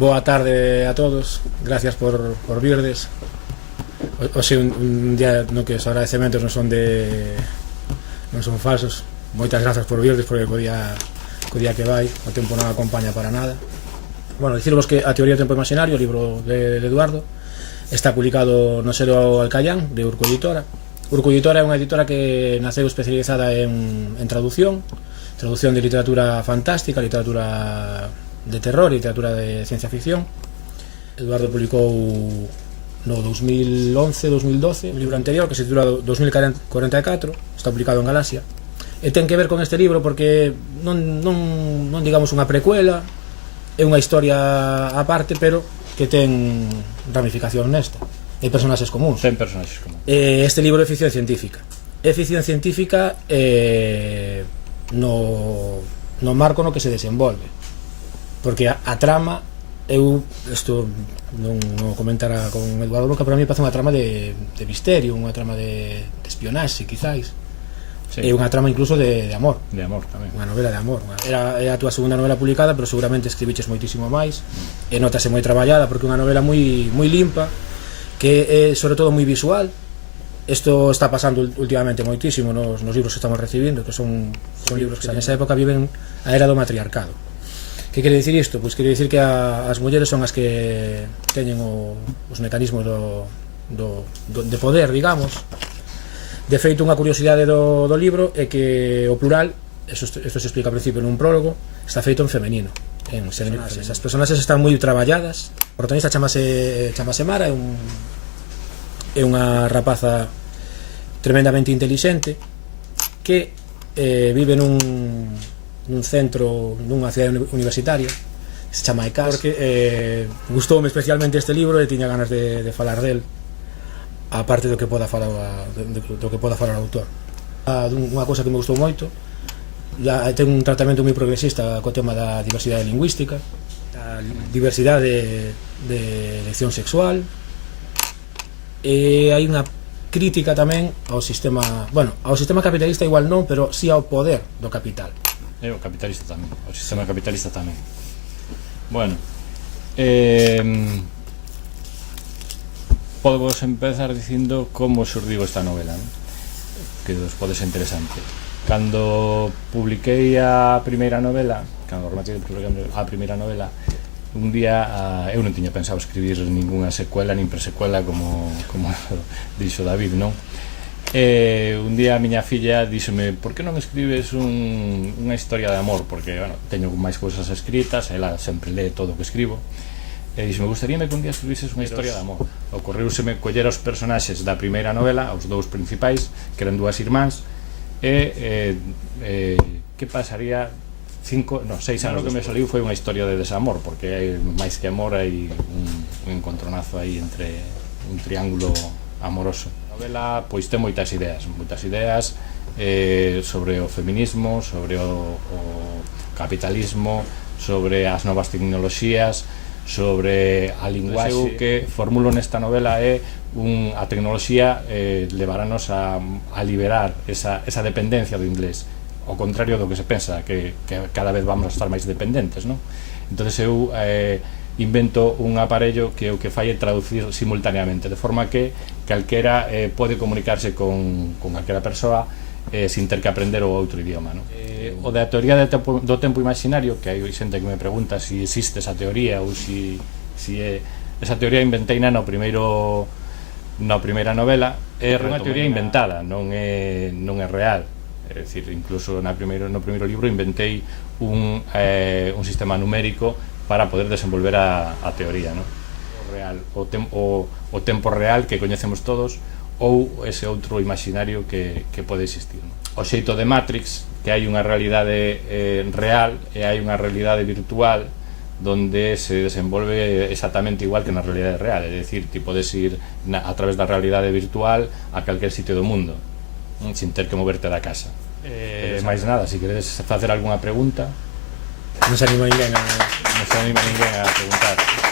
Boa tarde a todos, gracias por virdes. Hoxe un día no que os agradecementos non son falsos. Moitas grazas por virdes, porque co día que vai o tempo non acompaña para nada. Bueno, dicirvos que A teoría do tempo imaginario, o libro de Eduardo, está publicado no selo Alcayán, de Urco Editora. Urco Editora é unha editora que naceu especializada en traducción de literatura fantástica, literatura de terror e literatura de ciencia ficción. Eduardo publicou no 2011-2012 un libro anterior que se titula 2044, está publicado en Galaxia, e ten que ver con este libro porque non digamos unha precuela, é unha historia aparte, pero que ten ramificación nesta, hai personaxes comuns. Este libro é ficción científica, no marco no que se desenvolve, porque a trama, isto non comentara con Eduardo nunca, pero a mí parece unha trama de misterio, unha trama de espionaxe, quizáis. Sí. É unha trama incluso de amor. De amor tamén. Unha novela de amor. É a túa segunda novela publicada, pero seguramente escribiches moitísimo máis. E notase moi traballada, porque é unha novela moi limpa, que é sobre todo moi visual. Isto está pasando últimamente moitísimo nos libros que estamos recibindo, que son libros que nesa época viven a era do matriarcado. Que quere dicir isto? Pois quere dicir que as mulleres son as que teñen os mecanismos de poder, digamos. De feito, unha curiosidade do libro é que o plural, isto se explica ao principio nun prólogo, está feito en femenino. As personaxes están moi traballadas. O protagonista chamase Mara, é unha rapaza tremendamente intelixente que vive nun centro, nunha cidade universitaria que se chama ECAS, porque gustoume especialmente este libro e tiña ganas de falar del, aparte do que poda falar o autor. Unha cousa que me gustou moito, ten un tratamento moi progresista co tema da diversidade lingüística, a diversidade de elección sexual, e hai unha crítica tamén ao sistema capitalista, igual non, pero si ao poder do capital. O capitalista tamén, o sistema capitalista tamén. Bueno, podemos empezar dicindo como xurdiu esta novela, non? Que vos pode ser interesante. Cando publiquei a primeira novela, un día eu non tiña pensado escribir ninguna secuela nin presecuela como dixo David, non? Un día a miña filla díxome: por que non escribes unha historia de amor? Porque, bueno, teño máis cousas escritas, ela sempre lee todo o que escribo, e díxome: gustaríame que un día escribises unha historia de amor. Ocorreuseme coller os personaxes da primeira novela, os dous principais, que eran dúas irmáns, e que pasaría 6 anos que me saliu foi unha historia de desamor, porque hai máis que amor, hai un encontronazo aí entre un triángulo amoroso. A novela pois ten moitas ideas sobre o feminismo, sobre o capitalismo, sobre as novas tecnoloxías, sobre a linguaxe. O que formulo nesta novela é a tecnoloxía levarános a liberar esa dependencia do inglés, ao contrario do que se pensa, que cada vez vamos a estar máis dependentes, non? Entón eu invento un aparello que o que fai é traducir simultaneamente, de forma que calquera pode comunicarse con calquera persoa sin ter que aprender o outro idioma, non? O da teoría do tempo imaginario, que hai xente que me pregunta se existe esa teoría ou se esa teoría inventei na primeira novela. É unha teoría inventada, non é real. É dicir, incluso no primeiro libro inventei un sistema numérico para poder desenvolver a teoría, non? O tempo real que coñecemos todos, ou ese outro imaginario que pode existir, non? O xeito de Matrix, que hai unha realidade real e hai unha realidade virtual donde se desenvolve exactamente igual que na realidade real, é dicir, ti podes ir a través da realidade virtual a calquer sitio do mundo sin ter que moverte da casa. Máis nada, se queredes facer algunha pregunta. Non se anima ninguén a preguntar.